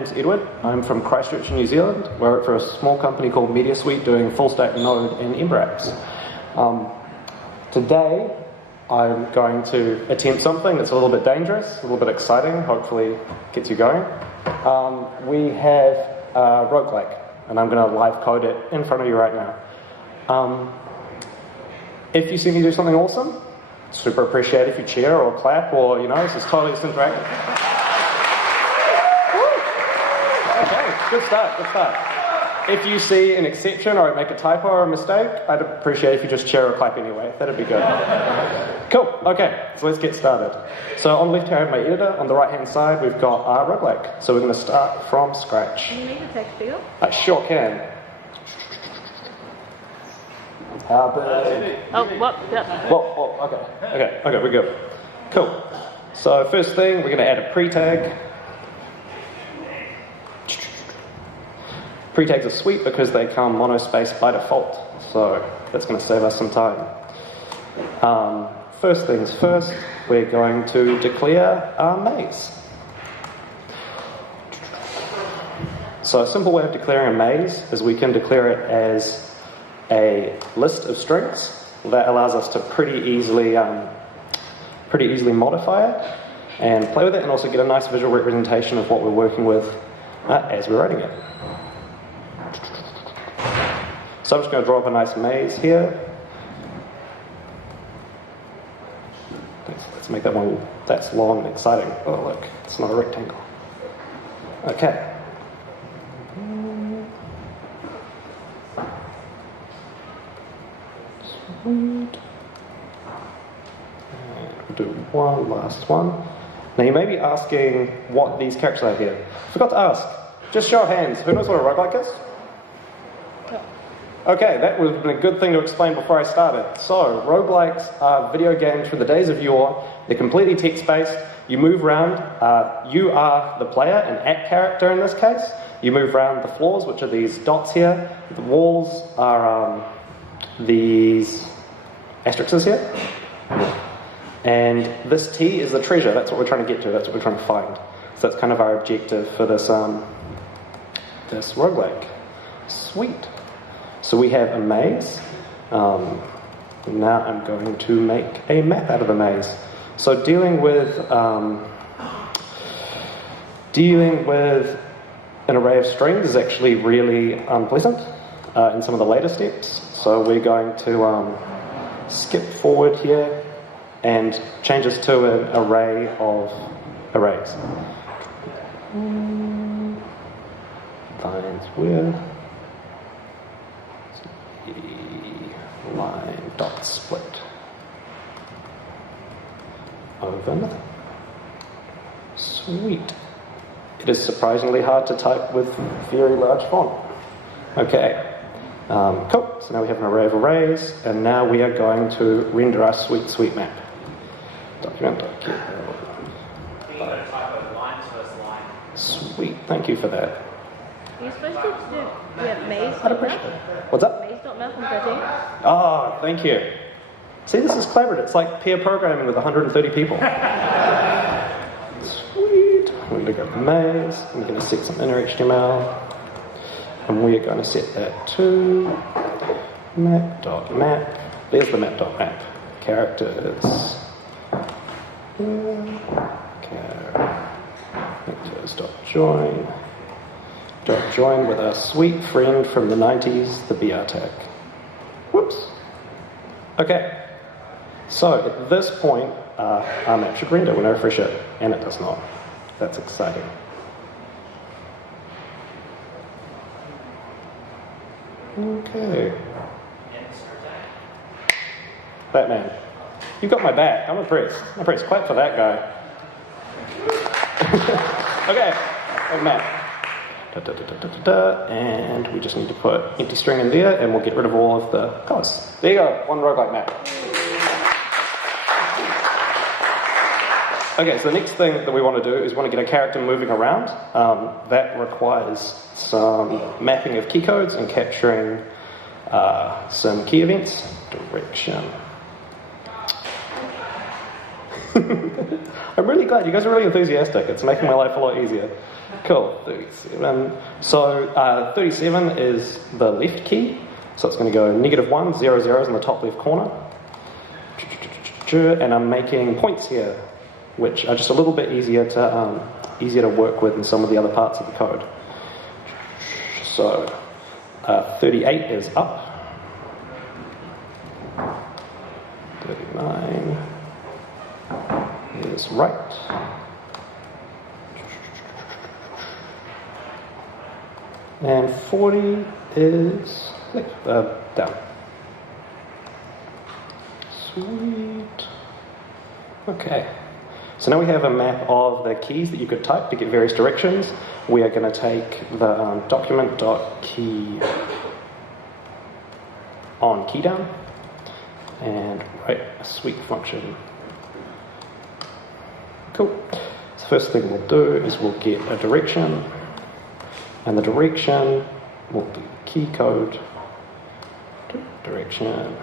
name's Edward. I'm from Christchurch, New Zealand. We work for a small company called Media Suite doing full stack Node and Ember apps. Today, I'm going to attempt something that's a little bit dangerous, a little bit exciting, hopefully gets you going. We have rougelike, and I'm going to live code it in front of you right now. If you see me do something awesome, super appreciate if you cheer or clap or, this is totally interactive. Okay, good start. If you see an exception or I make a typo or a mistake, I'd appreciate if you just cheer or clap anyway. That'd be good. Cool, okay, so let's get started. So on the left here I have my editor, on the right hand side we've got our rougelike. So we're going to start from scratch. Can you make the text bigger? I sure can. How big? Oh, what? Yeah. Whoa, okay, we're good. Cool. So first thing, we're going to add a pre-tag. Pre-tags are sweet because they come monospaced by default, so that's going to save us some time. First things first, we're going to declare our maze. So a simple way of declaring a maze is we can declare it as a list of strings. That allows us to pretty easily modify it and play with it, and also get a nice visual representation of what we're working with as we're writing it. So I'm just going to draw up a nice maze here. Let's make that one that's long and exciting. Oh look, it's not a rectangle. Okay. Sweet. And we'll do one last one. Now you may be asking what these characters are here. Forgot to ask. Just show of hands. Who knows what a roguelike is? Okay, that would have been a good thing to explain before I started. So, roguelikes are video games from the days of yore. They're completely text-based. You move around. You are the player, an act character in this case. You move around the floors, which are these dots here. The walls are these asterisks here. And this T is the treasure. That's what we're trying to get to. That's what we're trying to find. So that's kind of our objective for this this roguelike. Sweet. So we have a maze. Now I'm going to make a map out of the maze. So dealing with an array of strings is actually really unpleasant in some of the later steps. So we're going to skip forward here and change this to an array of arrays. Lines with line dot split over. Sweet. It is surprisingly hard to type with very large font. Okay. Cool. So now we have an array of arrays, and now we are going to render our sweet map. Document. Sweet. Thank you for that. You're supposed to do maze. What's up? Maze.map on 13. Oh, thank you. See, this is collaborative. It's like peer programming with 130 people. Sweet. We're going to go to the maze. We're going to set some inner HTML. And we're going to set that to map.map. There's the map.map. Characters. Characters.join. Join with our sweet friend from the 90s, the BR tag. Whoops. Okay. So at this point, our map should render when I refresh it, and it does not. That's exciting. Okay. Batman. You've got my back. I'm impressed. Clap for that guy. Okay. Map. And we just need to put empty string in there, and we'll get rid of all of the colors. There you go, one roguelike map. Okay, so the next thing that we want to do is want to get a character moving around. That requires some mapping of key codes and capturing some key events. Direction. I'm really glad. You guys are really enthusiastic. It's making my life a lot easier. Cool. 37. So 37 is the left key. So it's going to go -1, 0 zeros in the top left corner. And I'm making points here, which are just a little bit easier to work with in some of the other parts of the code. So 38 is up. 39 is right. And 40 is down. Sweet. Okay. So now we have a map of the keys that you could type to get various directions. We are going to take the document.key on key down and write a sweet function. Cool. So first thing we'll do is we'll get a direction, and the direction will be key code direction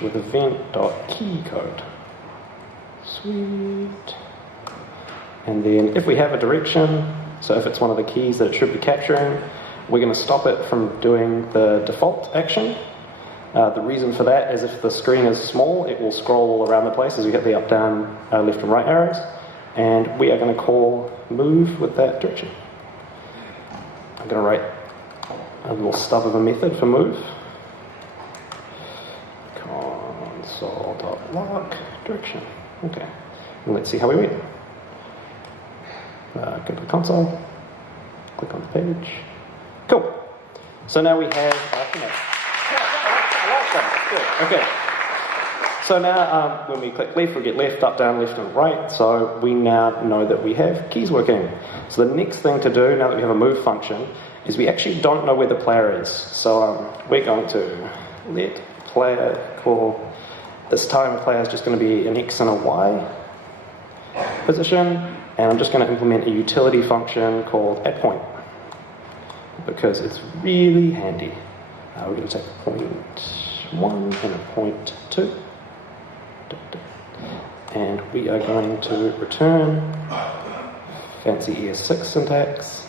with event.key code. Sweet. And then if we have a direction, so if it's one of the keys that it should be capturing, we're going to stop it from doing the default action. The reason for that is if the screen is small, it will scroll all around the place as we hit the up, down, left and right arrows. And we are going to call move with that direction. I'm going to write a little stub of a method for move. Console.log direction. Okay. And let's see how we went. Go to the console. Click on the page. Cool. So now we have. Okay. So now when we click left, we get left, up, down, left, and right. So we now know that we have keys working. So the next thing to do, now that we have a move function, is we actually don't know where the player is. So we're going to let player call. This time the player is just going to be an X and a Y position. And I'm just going to implement a utility function called addPoint, because it's really handy. We're going to take a point 1 and a point 2. And we are going to return fancy ES6 syntax.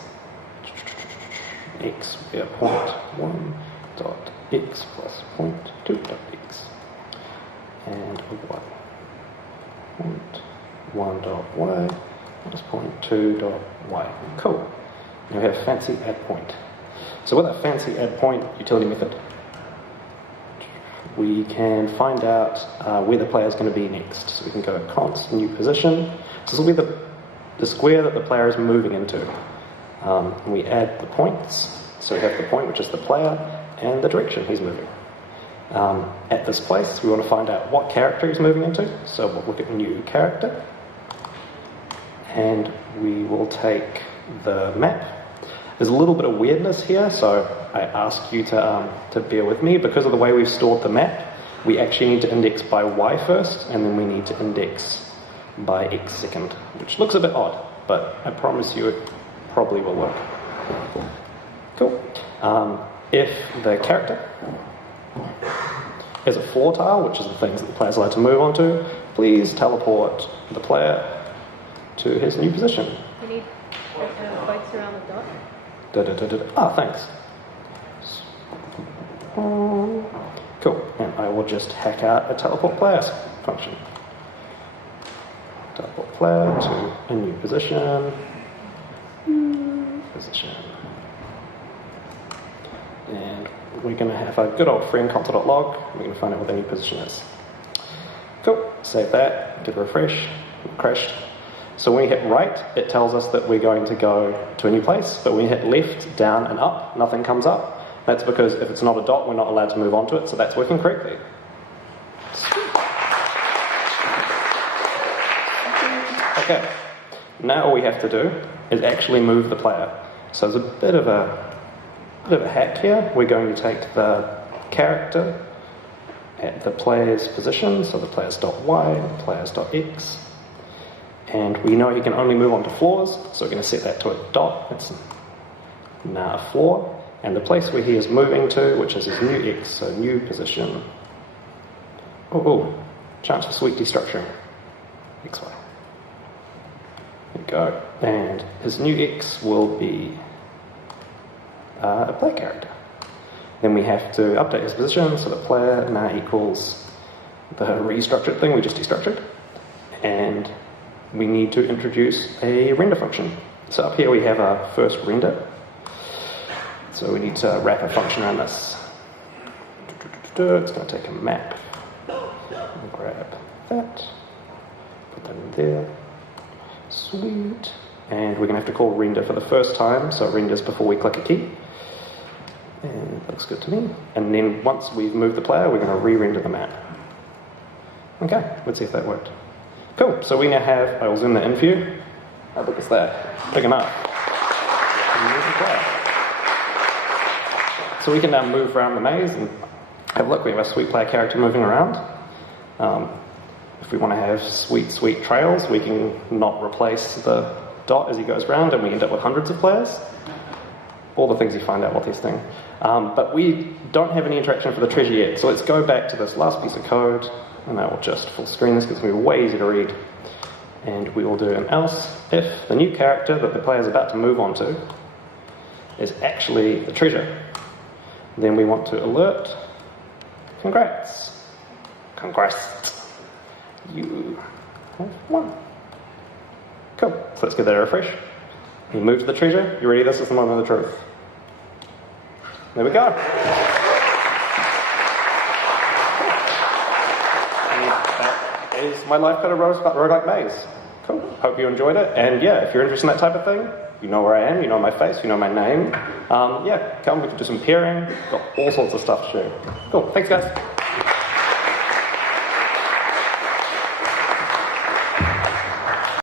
X will be a point 1 dot x plus point 2 dot x. And a y. Point 1 dot y plus point 2 dot y. Cool. Now we have fancy addPoint. So with our fancy addPoint utility method, we can find out where the player is going to be next. So we can go const new position. So this will be the square that the player is moving into. And we add the points. So we have the point, which is the player, and the direction he's moving. At this place, we want to find out what character he's moving into. So we'll look at new character. And we will take the map. There's a little bit of weirdness here, so I ask you to bear with me. Because of the way we've stored the map, we actually need to index by y first, and then we need to index by x second, which looks a bit odd, but I promise you it probably will work. Cool. If the character is a floor tile, which is the things that the player's allowed to move onto, please teleport the player to his new position. You need quotes around the dot. Thanks. Cool. And I will just hack out a teleport player function. Teleport player to a new position. And we're going to have a good old friend console.log. We're going to find out what the new position is. Cool. Save that. Give a refresh. Crashed. So when we hit right, it tells us that we're going to go to a new place, but when we hit left, down, and up, nothing comes up. That's because if it's not a dot, we're not allowed to move onto it, so that's working correctly. Okay, now all we have to do is actually move the player. So there's a bit of a hack here. We're going to take the character at the player's position, so the player's.y, the player's.x. And we know he can only move onto floors, so we're going to set that to a dot. It's now a floor. And the place where he is moving to, which is his new x, so new position. Chance for sweet destructuring. XY. There we go. And his new X will be a player character. Then we have to update his position, so the player now equals the restructured thing we just destructured. And we need to introduce a render function. So up here we have our first render. So we need to wrap a function around this. It's going to take a map. I'll grab that, put that in there. Sweet. And we're going to have to call render for the first time, so it renders before we click a key. And it looks good to me. And then once we've moved the player, we're going to re-render the map. Okay, let's see if that worked. Cool, so we now have, I will zoom that in for you. How big is that? Big enough. So we can now move around the maze and have a look. We have a sweet player character moving around. If we want to have sweet trails, we can not replace the dot as he goes around, and we end up with hundreds of players. All the things you find out while testing. But we don't have any interaction for the treasure yet, so let's go back to this last piece of code, and I will just full screen this because it's going to be way easier to read. And we will do an else if the new character that the player is about to move on to is actually the treasure. Then we want to alert, congrats, you have won. Cool, so let's give that a refresh. You move to the treasure, you ready? This is the moment of the truth. There we go. And that is my life code of roguelike maze. Cool, hope you enjoyed it. And yeah, if you're interested in that type of thing, you know where I am, you know my face, you know my name. Yeah, come, we can do some pairing, got all sorts of stuff to share. Cool, thanks guys.